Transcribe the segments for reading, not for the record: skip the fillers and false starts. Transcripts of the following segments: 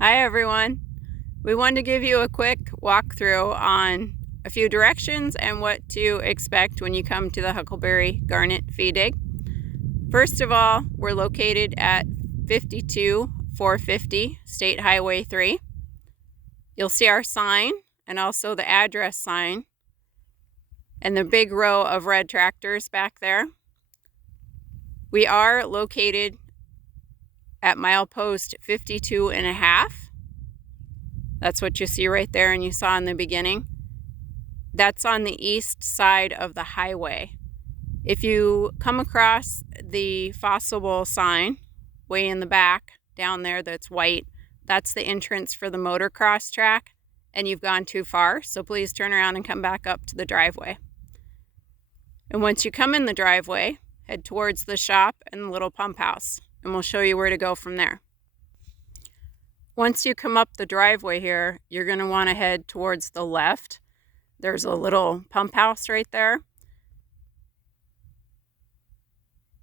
Hi everyone. We wanted to give you a quick walkthrough on a few directions and what to expect when you come to the Huckleberry Garnet Fee Dig. First of all, we're located at 52450 State Highway 3. You'll see our sign and also the address sign and the big row of red tractors back there. We are located at milepost 52.5. That's what you see right there and you saw in the beginning. That's on the east side of the highway. If you come across the Fossil Bowl sign way in the back down there that's white, that's the entrance for the motocross track, and you've gone too far, so please turn around and come back up to the driveway. And once you come in the driveway, head towards the shop and the little pump house, and we'll show you where to go from there. Once you come up the driveway here, you're going to want to head towards the left. There's a little pump house right there.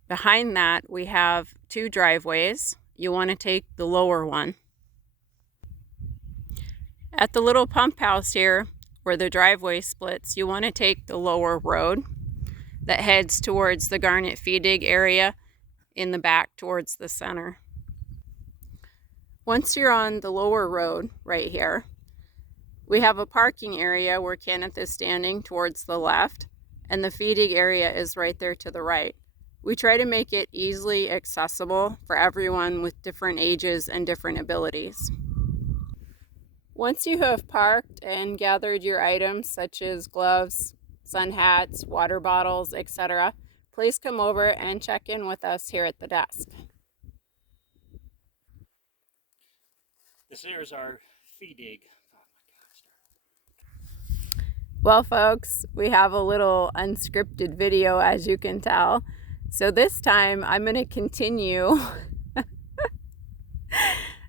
Behind that, we have two driveways. You want to take the lower one. At the little pump house here, where the driveway splits, you want to take the lower road that heads towards the Garnet Fee Dig area in the back towards the center. Once you're on the lower road right here, we have a parking area where Kenneth is standing towards the left, and the Fee Dig area is right there to the right. We try to make it easily accessible for everyone with different ages and different abilities. Once you have parked and gathered your items such as gloves, sun hats, water bottles, etc., please come over and check in with us here at the desk. This here is our fee dig. Well, folks, we have a little unscripted video, as you can tell. So this time I'm going to continue.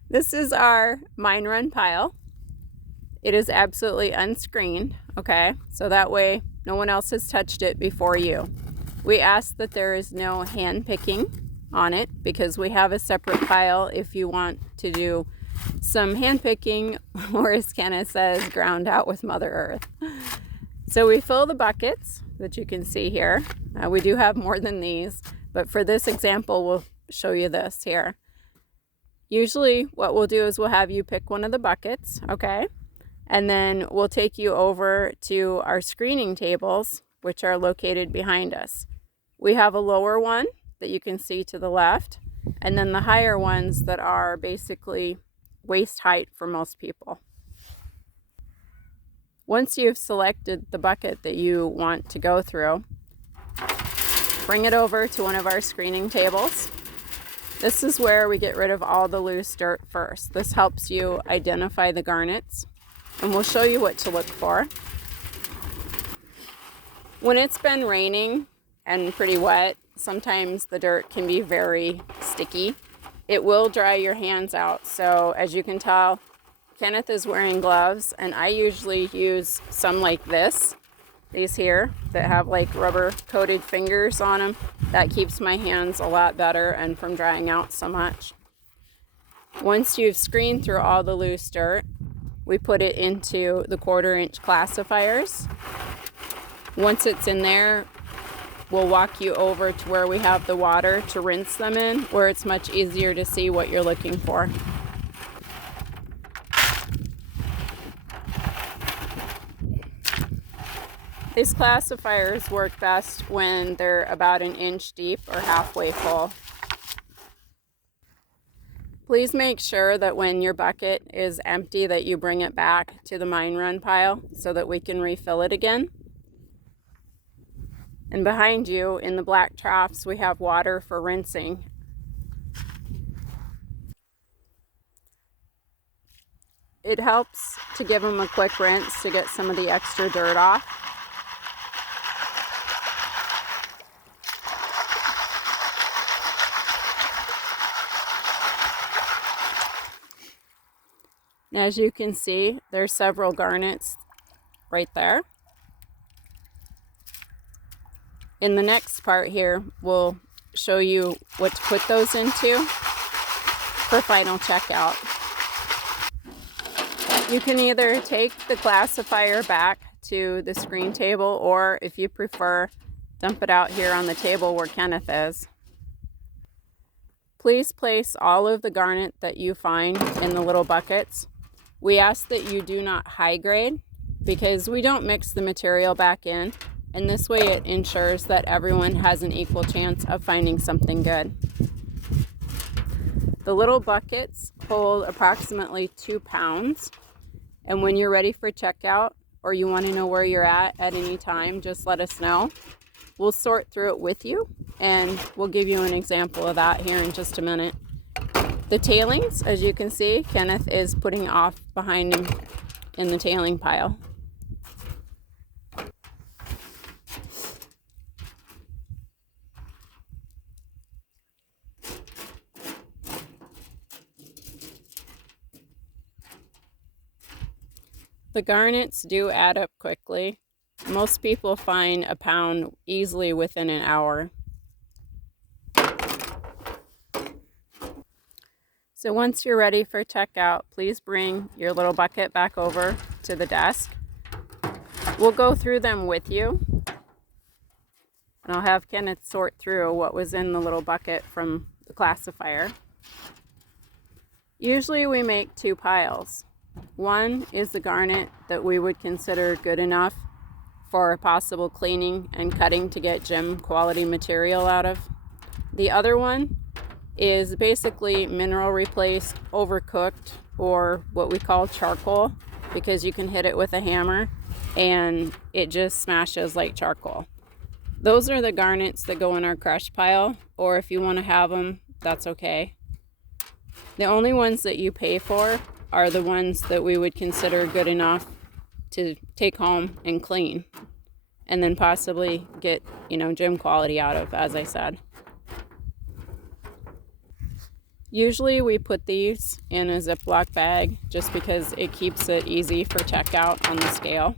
This is our mine run pile. It is absolutely unscreened, okay? So that way no one else has touched it before you. We ask that there is no hand picking on it because we have a separate pile if you want to do some hand picking, or as Kenneth says, ground out with Mother Earth. So we fill the buckets that you can see here. We do have more than these, but for this example, we'll show you this here. Usually what we'll do is we'll have you pick one of the buckets, okay? And then we'll take you over to our screening tables, which are located behind us. We have a lower one that you can see to the left, and then the higher ones that are basically waist height for most people. Once you've selected the bucket that you want to go through, bring it over to one of our screening tables. This is where we get rid of all the loose dirt first. This helps you identify the garnets, and we'll show you what to look for. When it's been raining and pretty wet, sometimes the dirt can be very sticky. It will dry your hands out, so as you can tell, Kenneth is wearing gloves, and I usually use some like this, these here, that have like rubber coated fingers on them. That keeps my hands a lot better and from drying out so much. Once you've screened through all the loose dirt, we put it into the 1/4-inch classifiers. Once it's in there, we'll walk you over to where we have the water to rinse them in, where it's much easier to see what you're looking for. These classifiers work best when they're about 1 inch deep or halfway full. Please make sure that when your bucket is empty that you bring it back to the mine run pile so that we can refill it again. And behind you in the black troughs we have water for rinsing. It helps to give them a quick rinse to get some of the extra dirt off. As you can see, there's several garnets right there. In the next part here, we'll show you what to put those into for final checkout. You can either take the classifier back to the screen table, or if you prefer, dump it out here on the table where Kenneth is. Please place all of the garnet that you find in the little buckets. We ask that you do not high grade because we don't mix the material back in, and this way it ensures that everyone has an equal chance of finding something good. The little buckets hold approximately 2 pounds, and when you're ready for checkout or you want to know where you're at any time, just let us know. We'll sort through it with you, and we'll give you an example of that here in just a minute. The tailings, as you can see, Kenneth is putting off behind him in the tailing pile. The garnets do add up quickly. Most people find a pound easily within an hour. So once you're ready for checkout, please bring your little bucket back over to the desk. We'll go through them with you, and I'll have Kenneth sort through what was in the little bucket from the classifier. Usually we make 2 piles. One is the garnet that we would consider good enough for possible cleaning and cutting to get gem quality material out of. The other one is basically mineral replaced, overcooked, or what we call charcoal, because you can hit it with a hammer and it just smashes like charcoal. Those are the garnets that go in our crush pile, or if you want to have them, that's okay. The only ones that you pay for are the ones that we would consider good enough to take home and clean, and then possibly get, gem quality out of, as I said. Usually we put these in a Ziploc bag just because it keeps it easy for checkout on the scale.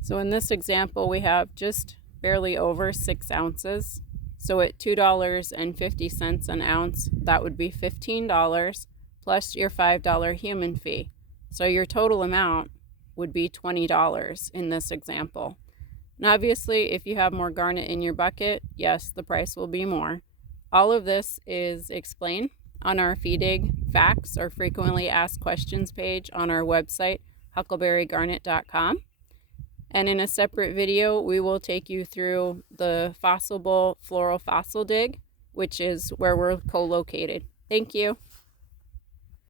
So in this example, we have just barely over 6 ounces. So at $2.50 an ounce, that would be $15 plus your $5 human fee. So your total amount would be $20 in this example. And obviously, if you have more garnet in your bucket, yes, the price will be more. All of this is explained on our Fee Dig facts or frequently asked questions page on our website, huckleberrygarnet.com. And in a separate video, we will take you through the Fossil Bowl Floral Fossil Dig, which is where we're co-located. Thank you.